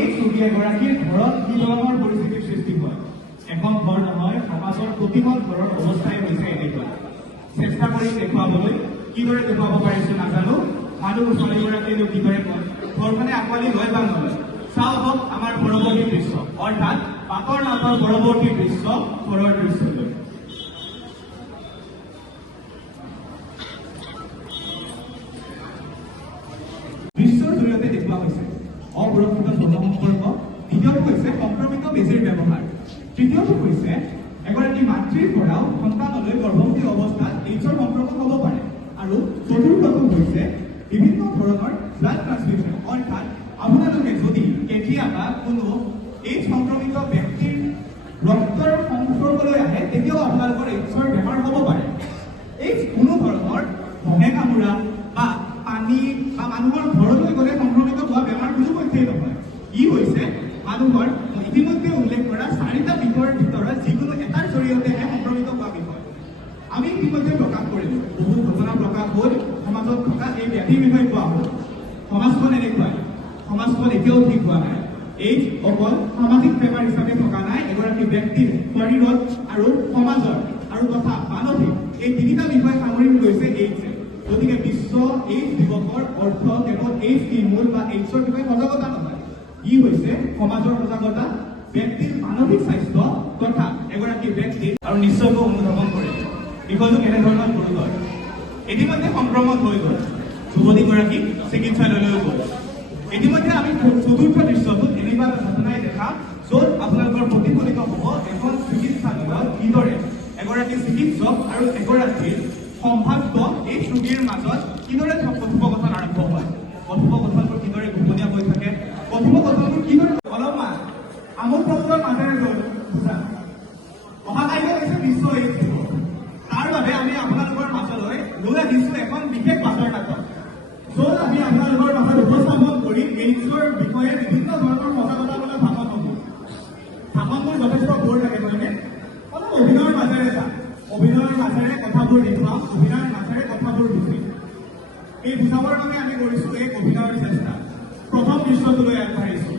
এই ছবি এগৰাকীৰ ঘৰত কি ধৰণৰ পৰিস্থিতিৰ সৃষ্টি হয়। এখন ঘৰ নহয়, সমাজৰ প্ৰতিখন ঘৰৰ অৱস্থাই হৈছে এনেকুৱা। চেষ্টা কৰি দেখুৱাবলৈ কিদৰে দেখুৱাব পাৰিছো নাজানো। মানুহ ছোৱালীগৰাকীয়েনো কিদৰে কয় ঘৰখনে আঁকোৱালি লয় বা নলয়। চাওঁ হওক আমাৰ পৰৱৰ্তী দৃশ্য, অৰ্থাৎ পাকৰ নামৰ পৰৱৰ্তী দৃশ্য ঘৰৰ দৃশ্যলৈ। দৃশ্যৰ জৰিয়তে দেখুওৱা হৈছে অসুৰক্ষিত যৌন সম্পৰ্ক, দ্বিতীয়টো হৈছে সংক্ৰমিত বেজীৰ ব্যৱহাৰ, তৃতীয়টো হৈছে এগৰাকী মাতৃৰ পৰাও সন্তানলৈ গৰ্ভৱতী অৱস্থাত এইডছৰ সংক্ৰমণ হ'ব পাৰে, আৰু চতুৰ্থটো হৈছে বিভিন্ন ধৰণৰ ব্লাড ট্ৰান্সমিশ্যন, অৰ্থাৎ আপোনালোকে যদি কেতিয়াবা কোনো এইডছ সংক্ৰমিত ব্যক্তিৰ ৰক্তৰ সংস্পৰ্শলৈ আহে তেতিয়াও আপোনালোকৰ এইডছৰ বেমাৰ হ'ব পাৰে। এইডছ কোনো ধৰণৰ মহে কামোৰা বা পানী বা মানুহৰ ঘৰলৈ গ'লে সংক্ৰমিত হোৱা বেমাৰ কোনো পক্ষেই নহয়। ই হৈছে মানুহৰ ইতিমধ্যে উল্লেখ কৰা 4টা বিষয়ৰ ভিতৰত যিকোনো এটাৰ জৰিয়তেহে সংক্ৰমিত হোৱা বিষয়। আমি ইতিমধ্যে প্ৰকাশ কৰিলোঁ, বহু ঘটনা প্ৰকাশ হ'ল, সমাজত থকা এই ব্যাধিৰ বিষয়ে কোৱা হ'ল। সমাজখন এনেকুৱাই, সমাজখন এতিয়াও ঠিক হোৱা নাই। এইডছ অকল সামাজিক বেমাৰ হিচাপে থকা নাই, এগৰাকী ব্যক্তিৰ শৰীৰত আৰু সমাজৰ আৰু তথা মানসিক এই 3টা বিষয় সামৰি লৈছে এইডছে। গতিকে বিশ্ব এইডছ দিৱসৰ অৰ্থ কেৱল এইডছ নিৰ্মূল বা এইডছৰ বিষয়ে সজাগতা নহয়, ই হৈছে সমাজৰ সজাগতা, ব্যক্তিৰ মানসিক স্বাস্থ্য তথা এগৰাকী ব্যক্তিৰ আৰু নিশ্চয়কৈ অনুধাৱন কৰে বিষয়টো কেনেধৰণৰ গুৰুতৰ। ইতিমধ্যে সংক্ৰমণ হৈ গ'ল, যুৱতীগৰাকীক চিকিৎসালয়লৈ গ'ল। ইতিমধ্যে আমি চতুৰ্থ দৃশ্যটোত এনেকুৱা ঘটনাই দেখা য'ত আপোনালোকৰ প্ৰতিফলিত হ'ব এখন চিকিৎসালয়ত কিদৰে এগৰাকী চিকিৎসক আৰু এগৰাকীৰ সম্ভাৱ্য এই ৰোগীৰ মাজত কিদৰে কথোপকথন আৰম্ভ হয়, কথোপকথনবোৰ কিদৰে গোপনীয় হৈ থাকে, কথোপকথনবোৰ কিদৰে অলপমান আমোদ প্ৰমোদৰ মাজেৰে বুজা। অহাকাইলৈ হৈছে বিশ্ব এইডছ দিৱস। তাৰ বাবে আমি আপোনালোকৰ মাজলৈ লৈ আহিছোঁ এখন বিশেষ বাছৰ নাটক, য'ত আমি আপোনালোকৰ মাজত উপস্থাপন কৰি এইডছৰ বিষয়ে বিভিন্ন ধৰণৰ সজাগতামূলক ভাষণ হ'ব। ভাষণবোৰ যথেষ্ট বৰ লাগে নহয়, অলপ অভিনয়ৰ মাজেৰে যাম, অভিনয়ৰ মাজেৰে কথাবোৰ দেখুৱাম, অভিনয়ৰ মাজেৰে কথাবোৰ বুজিম। এই বুজাবৰ বাবে আমি কৰিছোঁ এক অভিনয়ৰ চেষ্টা। প্ৰথম দৃশ্যটোলৈ আগবাঢ়িছোঁ,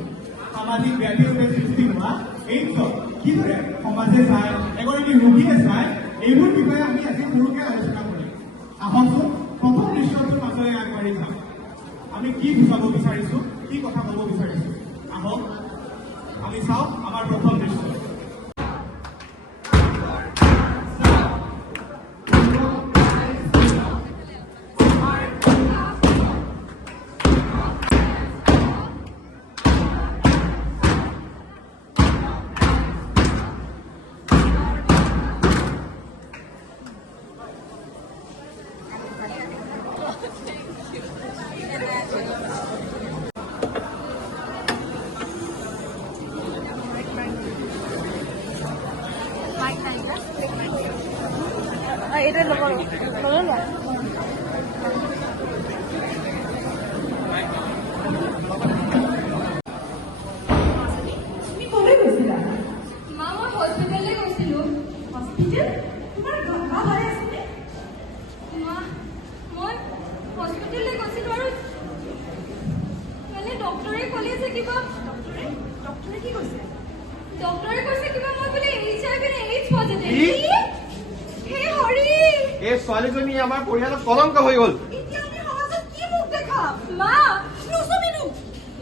সামাজিক ব্যাধিৰূপে সৃষ্টি হোৱা এইডছক কিদৰে সমাজে চায়, এগৰাকী ৰোগীয়ে চায়, এইবোৰ বিষয়ে আমি আজি সৰুকৈ আলোচনা কৰিম। আহকচোন প্ৰথম দৃশ্যটোৰ মাজেৰে আগবাঢ়ি যাম। আমি কি বুজাব বিচাৰিছোঁ, কি কথা ক'ব বিচাৰিছোঁ, আহক আমি চাওঁ আমাৰ প্ৰথম দৃশ্য। এটা ল'ব ল'ব লোৱা। তুমি ক'লৈ গৈছিলা? মা, মই হস্পিটেললৈ গৈছিলোঁ। হস্পিটেল? তোমাৰ গা ভালে আছেনে? মা, মই হস্পিটেললৈ গৈছিলোঁ আৰু মানে ডক্টৰে ক'লে যে কিবা ডক্টৰে কি কৈছে? ডক্টৰে কৈছে কিবা মই বোলে HIV নে AIDS পজিটিভ। হে হৰি, এই ছোৱালীজনী আমাৰ পৰিয়ালত কলংক হৈ গ'ল। এতিয়া আমি সমাজত কি মুখ দেখাম? মা, নুচুমিনো।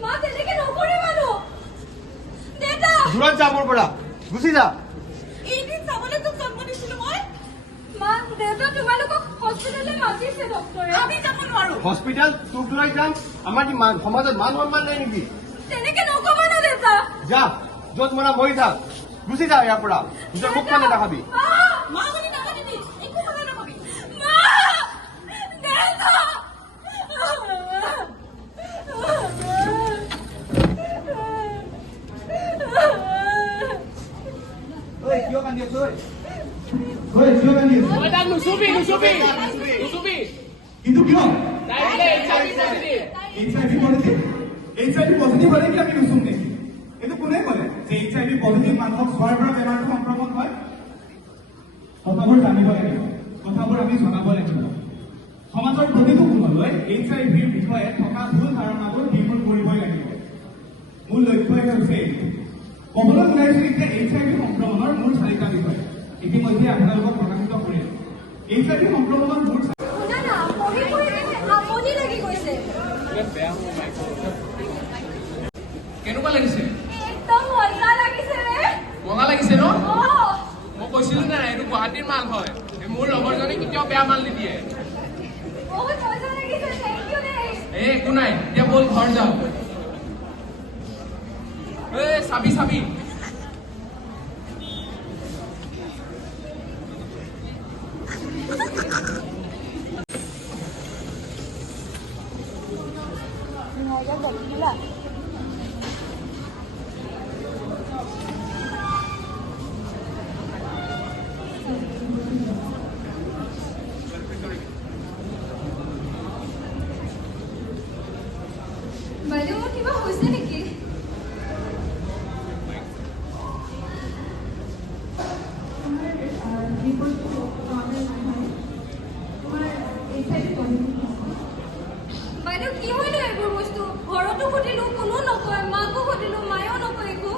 মা তেনেকে নকৰে মানুহ। দেউতা, দূৰত যা মোৰ পৰা, গুচি যা। এইদিন চাবলৈ তোক জন্ম দিছিলো মই। মা, দেউতা তোমালোকক হস্পিটেললৈ মাতিছে ডক্টৰে। আমি যাব নোৱাৰো। হস্পিটেল তোক লৈ যাম, আমাৰ কি সমাজত মান সন্মান নাই নেকি? তেনেকে নকবা না দেউতা। যা, য'ত মৰা মৰি থাক, গুচি যা ইয়াৰ পৰা, নিজৰ মুখখন নেদেখাবি। মা, মা বুলি নামাতিবি, একো কথা নকবি। মা, দেউতা। ঐ কিয় কান্দি আছ? ঐ কিয় কান্দি আছ? নুচুবি কিন্তু কিয়? HIV পজিটিভ হ'লে কি আমি নুচুম নেকি? এইটো কোনে ক'লে যে HIV পজিটিভ মানুহক চোৱাৰ পৰা বেমাৰটো সংক্ৰমণ হয়? কথাবোৰ জানিব লাগিব, কথাবোৰ আমি জনাব লাগিব। সমাজৰ প্ৰতিটো কোণলৈ HIV বিষয়ে থকা ভুল ধাৰণাবোৰ নিৰ্মূল কৰিবই লাগিব। মূল বিষয় হৈছে ক'বলৈ ওলাইছোঁ যে HIV সংক্ৰমণৰ মূল 4টা বিষয় ইতিমধ্যে আপোনালোকক প্ৰকাশিত কৰিম। HIV সংক্ৰমণৰ মূল শুনা না, পঢ়ি পঢ়ি আমনি লাগি গৈছে। কেনেকুৱা লাগিছে? একদম মজা লাগিছে ৰে। মজা লাগিছে ন? অ', মই কৈছিলো নে নাই এইটো গুৱাহাটীৰ মাল হয়। মোৰ লগৰজনে কেতিয়াও বেয়া মাল নিদিয়ে। বহুত মজা লাগিছে, থেংক ইউ দেই। একো নাই, এতিয়া ব'ল ঘৰ যাওঁ। চাবি চাবি। বাইদেউ মোৰ কিবা হৈছে নেকি? বাইদেউ কি হয়নো এইবোৰ বস্তু? ঘৰতো সুধিলো কোনো নকয়, মাকো সুধিলো মায়েও নকয় একো।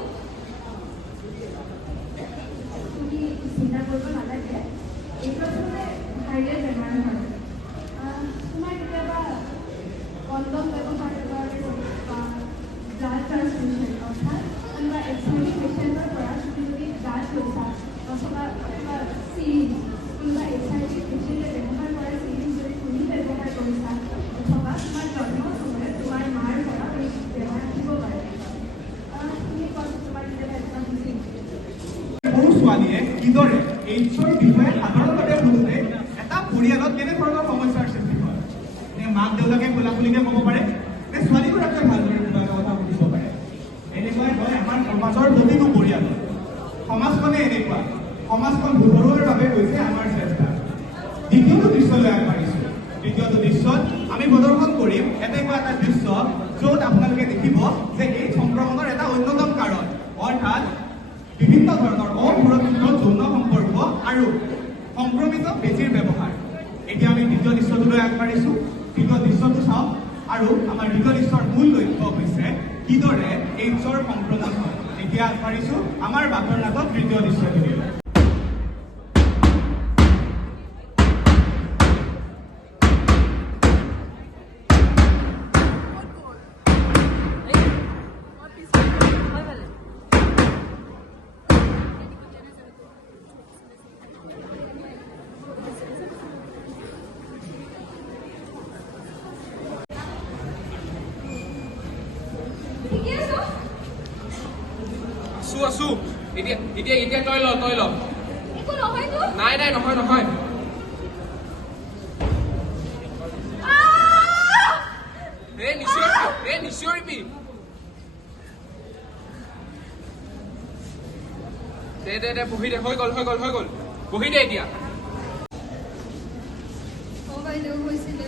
তুমি চিন্তা কৰিব নালাগে, এইটো আচলতে ভাইৰেল বেমাৰ হয়। তোমাৰ কেতিয়াবা কণ্ডম ব্যৱহাৰ কৰা বা ব্লাড ট্ৰান্সফিউশ্যন অৰ্থাৎ কোনোবা HIV পেচেণ্টৰ পৰা তুমি যদি ব্লাড লৈছা অথবা চিৰিঞ্জ, কোনোবা HIV পেচেণ্টে ব্যৱহাৰ কৰা চিৰিঞ্জ যদি তুমি ব্যৱহাৰ কৰিছা অথবা তোমাৰ জন্মৰ সময়ত তোমাৰ মাৰ পৰা এই বেমাৰ আহিব পাৰে। তুমি কোৱাচোন তোমাৰ কেতিয়াবা এনেকুৱা হৈছিল? সৰু ছোৱালীয়ে কিদৰে এইডছৰ বিষয়ে সাধাৰণভাৱে বুজোতে এটা পৰিয়ালত কেনেধৰণৰ সমস্যাৰ সৃষ্টি হয়? নে মাক দেউতাকে খোলাখুলিকে ক'ব পাৰে, নে ছোৱালীগৰাকীয়ে ভালদৰে কিবা এটা কথা বুজিব পাৰে? এনেকুৱাই হয় আমাৰ সমাজৰ প্ৰতিটো পৰিয়ালত। সমাজখনে এনেকুৱা, সমাজখন সুধৰোৱাৰ বাবে হৈছে আমাৰ চেষ্টা। দ্বিতীয়টো দৃশ্যলৈ আগবাঢ়িছোঁ। দ্বিতীয়টো দৃশ্যত আমি প্ৰদৰ্শন কৰিম এনেকুৱা এটা দৃশ্য য'ত আপোনালোকে দেখিব যে এই সংক্ৰমণৰ এটা অন্যতম কাৰণ, অৰ্থাৎ বিভিন্ন ধৰণৰ অসুৰক্ষিত যৌন সম্পৰ্ক আৰু সংক্ৰমিত বেজীৰ ব্যৱহাৰ। এতিয়া আমি দ্বিতীয় দৃশ্যটোলৈ আগবাঢ়িছোঁ। দ্বিতীয় দৃশ্যটো চাওক আৰু আমাৰ দ্বিতীয় দৃশ্যৰ মূল লক্ষ্য হৈছে কিদৰে এইডছৰ সংক্ৰমণ হয়। এতিয়া আগবাঢ়িছোঁ আমাৰ বাটৰ নাটক তৃতীয় দৃশ্যটোলৈ। ঠিকে আছো? আছো এতিয়া তই ল একো নহয়তো? নাই নহয় নিশ্চয়বি দে বহি দে হৈ গ'ল বহি দে এতিয়া। বাইদেউ হৈছিল